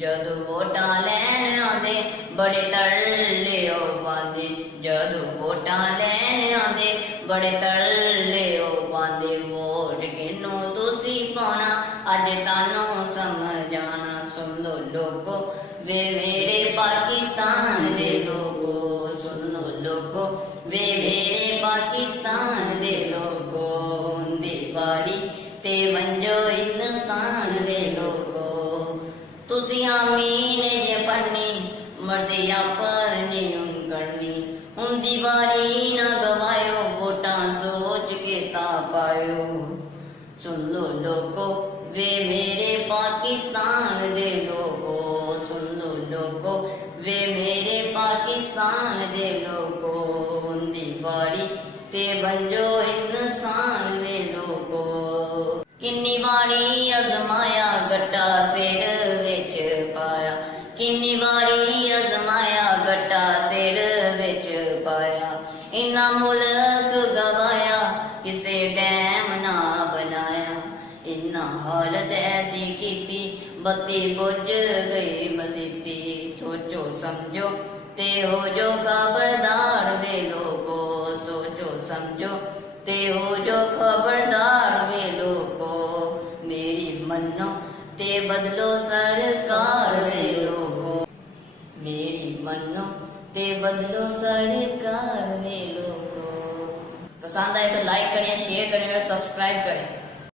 जदों वोटां लैण आंदे बड़े तरले ओ पांदे, जदों वोटां लैण आंदे बड़े तरले ओ पांदे। वोट किनू तुसी पाना अज तानू समझाना। सुन लो लोगो वे मेरे पाकिस्तान दे लोगो, सुन लो लोगो वे मेरे पाकिस्तान दे लोगो। उंदी बाड़ी ते वंजो इंसान वे लोगो। तुसी आमीन जे पढ़नी मर्जी अपनी करनी। उंदी वारी ना गवायो वोटां सोच के ता पायो। सुन लो लोगो वे मेरे पाकिस्तान दे लोगो, सुन लो लोगो वे मेरे पाकिस्तान दे लोगो। उंदी बारी ते वंजो इंसान वे लोगो। किन्नी वारी अजमाया गट्टा सिर विच पाया, किन्नी वारी अजमाया गट्टा सिर विच पाया। इन्ना मुल्क गवाया किसे डैम ना बनाया। इन्ना हालत ऐसी कीती बत्ती बुझ गई मसीती। सोचो समझो ते हो जो खबरदार वे लोगो, सोचो समझो ते हो जो खबरदार वे लोगो। मेरी मन्नो ते बदलो सरकार वे लोगो, मेरी मन्नो ते बदलो सरकार वे लोगो। पसंद आए तो लाइक करें, शेयर करें और सब्सक्राइब करें।